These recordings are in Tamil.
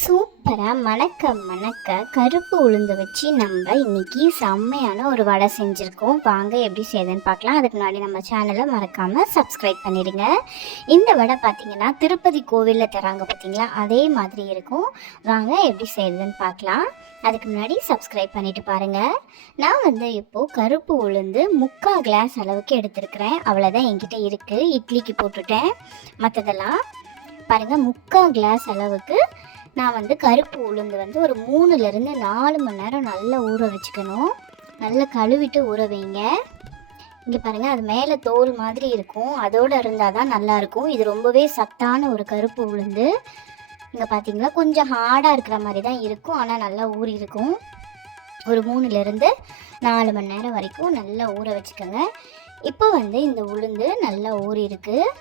சூப்பராக மணக்க மணக்க கருப்பு உளுந்து வச்சு நம்ம இன்னைக்கு செம்மையான ஒரு வடை செஞ்சுருக்கோம். வாங்க எப்படி செய்யுதுன்னு பார்க்கலாம். அதுக்கு முன்னாடி நம்ம சேனலை மறக்காமல் சப்ஸ்கிரைப் பண்ணிடுங்க. இந்த வடை பார்த்திங்கன்னா திருப்பதி கோவிலில் தராங்க பார்த்தீங்களா அதே மாதிரி இருக்கும். வாங்க எப்படி செய்யுதுன்னு பார்க்கலாம். அதுக்கு முன்னாடி சப்ஸ்கிரைப் பண்ணிட்டு பாருங்கள் நான் வந்து இப்போது கருப்பு உளுந்து முக்கால் கிளாஸ் அளவுக்கு எடுத்திருக்கிறேன். அவ்வளோதான் என்கிட்ட இருக்குது இட்லிக்கு போட்டுட்டேன். மற்றதெல்லாம் பாருங்கள் முக்கால் கிளாஸ் அளவுக்கு நான் வந்து கருப்பு உளுந்து வந்து ஒரு மூணுலேருந்து நாலு மணி நேரம் நல்லா ஊற வச்சுக்கணும். நல்லா கழுவிட்டு ஊற வைங்க. இங்கே பாருங்கள் அது மேலே தோல் மாதிரி இருக்கும். அதோடு இருந்தால் தான் நல்லாயிருக்கும் இது ரொம்பவே சத்தான ஒரு கருப்பு உளுந்து. இங்கே பார்த்தீங்களா கொஞ்சம் ஹார்டாக இருக்கிற மாதிரி தான் இருக்கும். ஆனால் நல்லா ஊறி இருக்கும். ஒரு மூணுலேருந்து நாலு மணி நேரம் வரைக்கும் நல்லா ஊற வச்சுக்கோங்க. இப்போ வந்து இந்த உளுந்து நல்லா ஊறி இருக்குது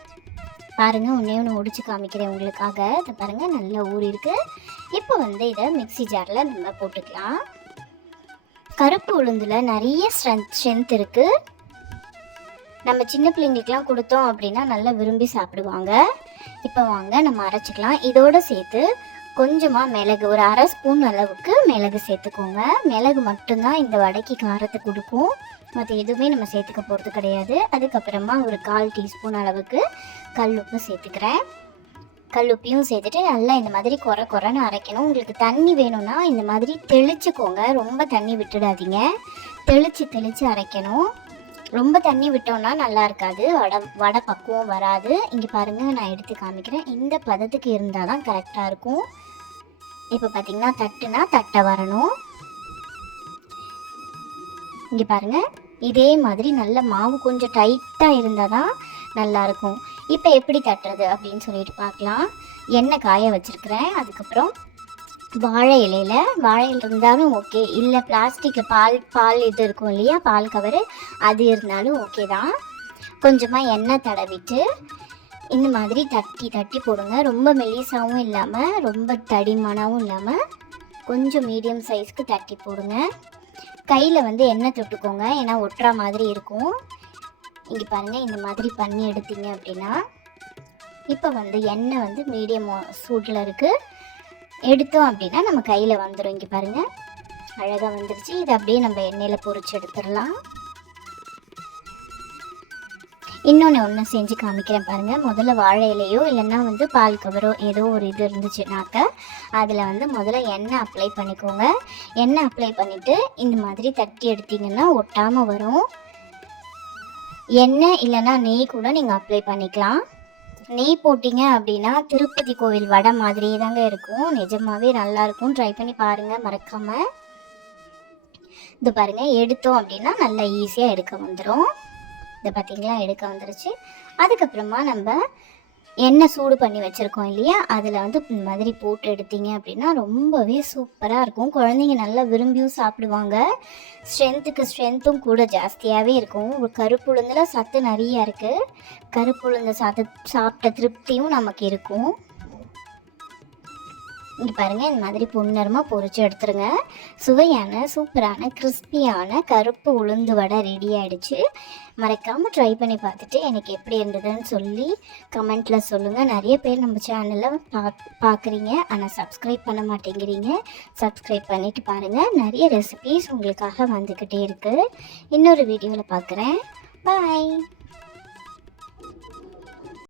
பாருங்க ஒன்றே ஒன்று ஒடிச்சு காமிக்கிறேன் உங்களுக்காக. இதை பாருங்க நல்லா ஊறி இருக்கு. இப்போ வந்து இதை மிக்ஸி ஜாரில் நம்ம போட்டுக்கலாம். கருப்பு உளுந்தில் நிறைய ஸ்ட்ரென்த் ஸ்ட்ரென்த் இருக்கு. நம்ம சின்ன பிள்ளைங்களுக்குலாம் கொடுத்தோம் அப்படின்னா நல்லா விரும்பி சாப்பிடுவாங்க. இப்போ வாங்க நம்ம அரைச்சிக்கலாம். இதோட சேர்த்து கொஞ்சமாக மிளகு ஒரு அரை ஸ்பூன் அளவுக்கு மிளகு சேர்த்துக்கோங்க. மிளகு மட்டும்தான் இந்த வடைக்கு காரத்தை கொடுக்கும். மற்ற எதுவுமே நம்ம சேர்த்துக்க போகிறது கிடையாது. அதுக்கப்புறமா ஒரு கால் டீஸ்பூன் அளவுக்கு கல் உப்பு சேர்த்துக்கிறேன். கல் உப்பையும் சேர்த்துட்டு நல்லா இந்த மாதிரி குறை குறைன்னு அரைக்கணும். உங்களுக்கு தண்ணி வேணும்னா இந்த மாதிரி தெளிச்சுக்கோங்க. ரொம்ப தண்ணி விட்டுடாதீங்க. தெளித்து தெளித்து அரைக்கணும். ரொம்ப தண்ணி விட்டோம்னா நல்லா இருக்காது. வடை வடை பக்குவம் வராது. இங்கே பாருங்கள் நான் எடுத்து காமிக்கிறேன். இந்த பதத்துக்கு இருந்தால் தான் கரெக்டாக இருக்கும். இப்போ பார்த்தீங்கன்னா தட்டுனா தட்டை வரணும். இங்கே பாருங்கள் இதே மாதிரி நல்ல மாவு கொஞ்சம் டைட்டாக இருந்தால் தான் நல்லாயிருக்கும் இப்போ எப்படி தட்டுறது அப்படின்னு சொல்லிட்டு பார்க்கலாம். எண்ணெய் காய வச்சுருக்கிறேன். அதுக்கப்புறம் வாழை இலையில வாழை இலை இருந்தாலும் ஓகே இல்லை பிளாஸ்டிக் பால் பால் இது இருக்கும் இல்லையா? பால் கவரு அது இருந்தாலும் ஓகே தான். கொஞ்சமாக எண்ணெய் தடவிட்டு இந்த மாதிரி தட்டி தட்டி போடுங்க. ரொம்ப மெலிசாவும் இல்லாமல் ரொம்ப தடிமனாகவும் இல்லாமல் கொஞ்சம் மீடியம் சைஸ்க்கு தட்டி போடுங்க. கையில் வந்து எண்ணெய் தொட்டுக்கோங்க. ஏன்னா ஒட்டுற மாதிரி இருக்கும். இங்கே பாருங்கள் இந்த மாதிரி பண்ணி எடுத்தீங்க அப்படின்னா இப்போ வந்து எண்ணெய் வந்து மீடியம் சூட்டில் இருக்குது எடுத்தோம் அப்படின்னா நம்ம கையில் வந்துடும் இங்கே பாருங்கள் அழகாக வந்துருச்சு. இதை அப்படியே நம்ம எண்ணெயில் பொறிச்சு எடுத்துடலாம். இன்னொன்று ஒன்று செஞ்சு காமிக்கிறேன் பாருங்கள் முதல்ல வாழை இலையோ இல்லைன்னா வந்து பால் கவரோ ஏதோ ஒரு இது இருந்துச்சுனாக்க அதில் வந்து முதல்ல எண்ணெய் அப்ளை பண்ணிக்கோங்க. எண்ணெய் அப்ளை பண்ணிவிட்டு இந்த மாதிரி தட்டி எடுத்தீங்கன்னா ஒட்டாமல் வரும். எண்ணெய் இல்லைன்னா நெய் கூட நீங்கள் அப்ளை பண்ணிக்கலாம். நெய் போட்டிங்க அப்படின்னா திருப்பதி கோவில் வடை மாதிரியே தாங்க இருக்கும். நிஜமாவே நல்லா இருக்கும். ட்ரை பண்ணி பாருங்கள் மறக்காமல் இது பாருங்கள் எடுத்தோம் அப்படின்னா நல்லா ஈஸியாக எடுக்க வந்துடும் இதை பார்த்தீங்களா எடுக்க வந்துருச்சு. அதுக்கப்புறமா நம்ம எண்ணெய் சூடு பண்ணி வச்சுருக்கோம் இல்லையா? அதில் வந்து இந்த மாதிரி போட்டு எடுத்தீங்க அப்படின்னா ரொம்பவே சூப்பராக இருக்கும். குழந்தைங்க நல்லா விரும்பியும் சாப்பிடுவாங்க. ஸ்ட்ரென்த்துக்கு ஸ்ட்ரென்த்தும் கூட ஜாஸ்தியாகவே இருக்கும். ஒரு கருப்புளுந்தில் சத்து நிறையா இருக்குது கருப்புளுந்த சாத்த சாப்பிட்ட திருப்தியும் நமக்கு இருக்கும். இங்கே பாருங்கள் இந்த மாதிரி பொன்னரமாக பொறிச்சு எடுத்துருங்க. சுவையான சூப்பரான கிறிஸ்பியான கருப்பு உளுந்து வடை ரெடி ஆகிடுச்சு மறக்காமல் ட்ரை பண்ணி பார்த்துட்டு எனக்கு எப்படி இருந்ததுன்னு சொல்லி கமெண்ட்டில் சொல்லுங்கள் நிறைய பேர் நம்ம சேனலில் பாக் பார்க்குறீங்க. ஆனால் சப்ஸ்கிரைப் பண்ண மாட்டேங்கிறீங்க. சப்ஸ்கிரைப் பண்ணிவிட்டு பாருங்கள் நிறைய ரெசிபீஸ் உங்களுக்காக வந்துக்கிட்டே இருக்குது இன்னொரு வீடியோவில் பார்க்குறேன். பாய்